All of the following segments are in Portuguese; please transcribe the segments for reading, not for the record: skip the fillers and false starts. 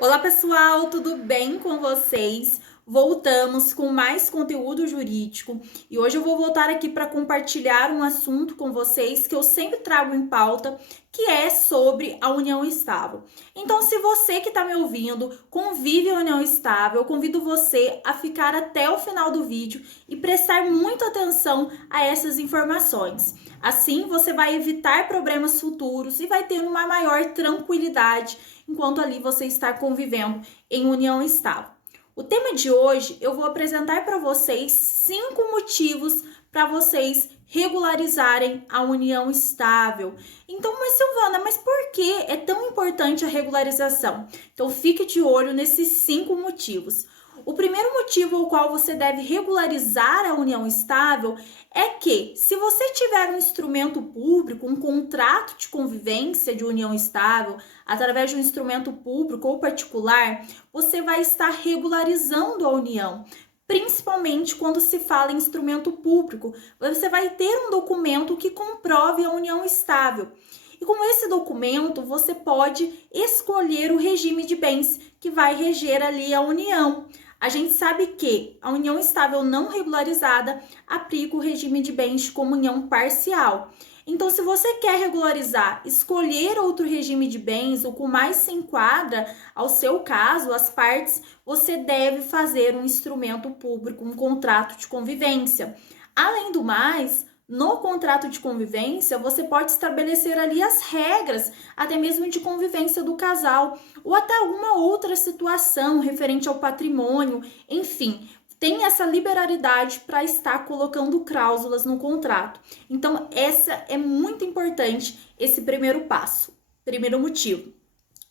Olá pessoal, tudo bem com vocês? Voltamos com mais conteúdo jurídico e hoje eu vou voltar aqui para compartilhar um assunto com vocês que eu sempre trago em pauta, que é sobre a união estável. Então, se você que está me ouvindo convive a união estável, eu convido você a ficar até o final do vídeo e prestar muita atenção a essas informações. Assim, você vai evitar problemas futuros e vai ter uma maior tranquilidade enquanto ali você está convivendo em união estável. O tema de hoje eu vou apresentar para vocês 5 motivos para vocês regularizarem a união estável. Então, mas Silvana, mas por que é tão importante a regularização? Então, fique de olho nesses 5 motivos. O primeiro motivo ao qual você deve regularizar a união estável é que, se você tiver um instrumento público, um contrato de convivência de união estável, através de um instrumento público ou particular, você vai estar regularizando a união. Principalmente quando se fala em instrumento público, você vai ter um documento que comprove a união estável. E com esse documento, você pode escolher o regime de bens que vai reger ali a união. A gente sabe que a união estável não regularizada aplica o regime de bens de comunhão parcial. Então, se você quer regularizar, escolher outro regime de bens, o que mais se enquadra ao seu caso, as partes, você deve fazer um instrumento público, um contrato de convivência. Além do mais, no contrato de convivência, você pode estabelecer ali as regras, até mesmo de convivência do casal, ou até alguma outra situação referente ao patrimônio, enfim, tem essa liberalidade para estar colocando cláusulas no contrato. Então, essa é muito importante, esse primeiro passo, primeiro motivo.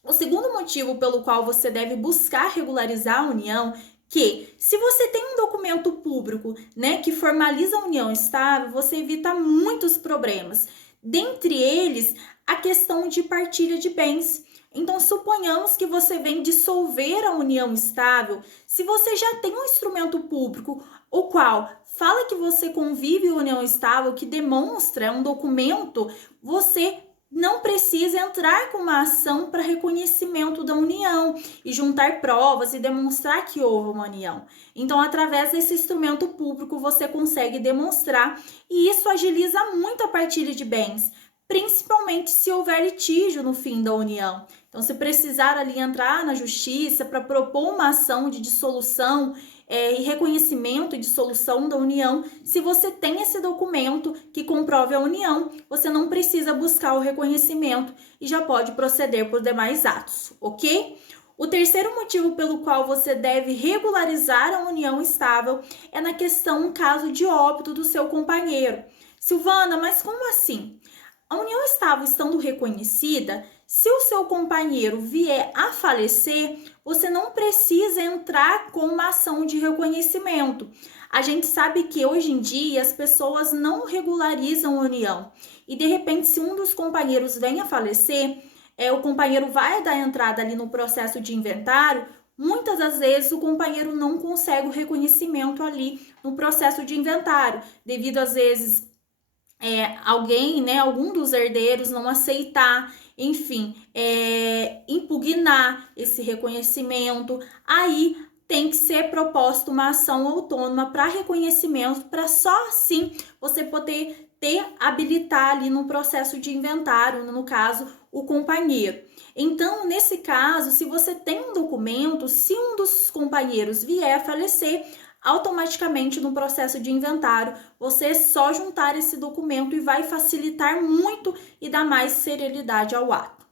O segundo motivo pelo qual você deve buscar regularizar a união, que se você tem um documento público, né, que formaliza a união estável, você evita muitos problemas. Dentre eles, a questão de partilha de bens. Então, suponhamos que você vem dissolver a união estável. Se você já tem um instrumento público, o qual fala que você convive em união estável, que demonstra um documento, você não precisa entrar com uma ação para reconhecimento da união e juntar provas e demonstrar que houve uma união. Então, através desse instrumento público, você consegue demonstrar e isso agiliza muito a partilha de bens, principalmente se houver litígio no fim da união. Então, se precisar ali entrar na justiça para propor uma ação de dissolução e reconhecimento e dissolução da união, se você tem esse documento que comprove a união, você não precisa buscar o reconhecimento e já pode proceder por demais atos, ok? O terceiro motivo pelo qual você deve regularizar a união estável é na questão caso de óbito do seu companheiro. Silvana, mas como assim? A união estável estando reconhecida, se o seu companheiro vier a falecer, você não precisa entrar com uma ação de reconhecimento. A gente sabe que hoje em dia as pessoas não regularizam a união e de repente se um dos companheiros vem a falecer, o companheiro vai dar entrada ali no processo de inventário. Muitas das vezes o companheiro não consegue o reconhecimento ali no processo de inventário, devido às vezes alguém, né, algum dos herdeiros não aceitar, enfim, impugnar esse reconhecimento, aí tem que ser proposta uma ação autônoma para reconhecimento, para só assim você poder habilitar ali no processo de inventário, no caso, o companheiro. Então, nesse caso, se você tem um documento, se um dos companheiros vier a falecer, automaticamente no processo de inventário, você é só juntar esse documento e vai facilitar muito e dar mais celeridade ao ato.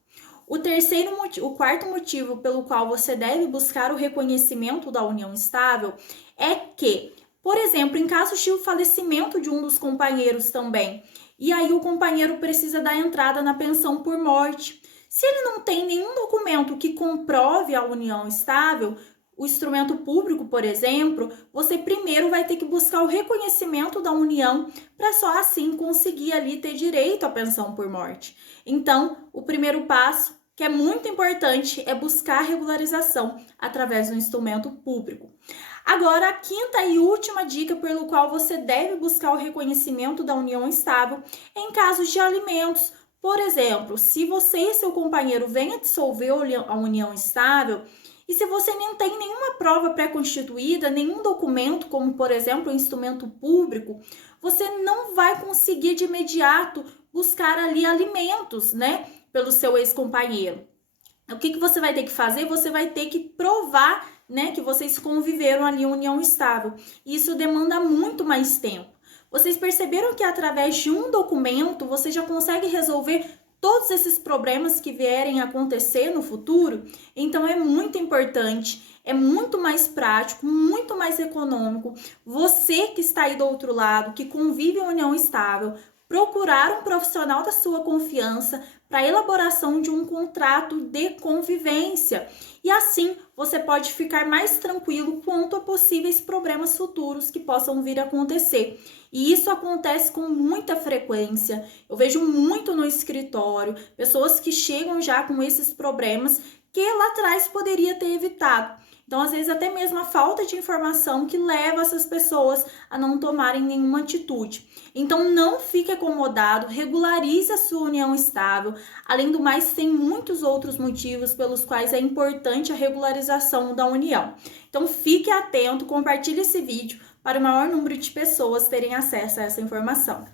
O quarto motivo pelo qual você deve buscar o reconhecimento da união estável é que, por exemplo, em caso de falecimento de um dos companheiros também, e aí o companheiro precisa dar entrada na pensão por morte. Se ele não tem nenhum documento que comprove a união estável, o instrumento público, por exemplo, você primeiro vai ter que buscar o reconhecimento da união para só assim conseguir ali ter direito à pensão por morte. Então, o primeiro passo, que é muito importante, é buscar a regularização através do instrumento público. Agora, a quinta e última dica pelo qual você deve buscar o reconhecimento da união estável é em casos de alimentos. Por exemplo, se você e seu companheiro venham dissolver a união estável, e se você não tem nenhuma prova pré-constituída, nenhum documento, como por exemplo um instrumento público, você não vai conseguir de imediato buscar ali alimentos, né, pelo seu ex-companheiro. O que você vai ter que fazer? Você vai ter que provar, né, que vocês conviveram ali em união estável. Isso demanda muito mais tempo. Vocês perceberam que através de um documento você já consegue resolver todos esses problemas que vierem a acontecer no futuro? Então é muito importante, é muito mais prático, muito mais econômico. Você que está aí do outro lado, que convive em união estável, procurar um profissional da sua confiança para a elaboração de um contrato de convivência. E assim você pode ficar mais tranquilo quanto a possíveis problemas futuros que possam vir a acontecer. E isso acontece com muita frequência. Eu vejo muito no escritório, pessoas que chegam já com esses problemas que lá atrás poderia ter evitado. Então, às vezes, até mesmo a falta de informação que leva essas pessoas a não tomarem nenhuma atitude. Então, não fique acomodado, regularize a sua união estável. Além do mais, tem muitos outros motivos pelos quais é importante a regularização da união. Então, fique atento, compartilhe esse vídeo para o maior número de pessoas terem acesso a essa informação.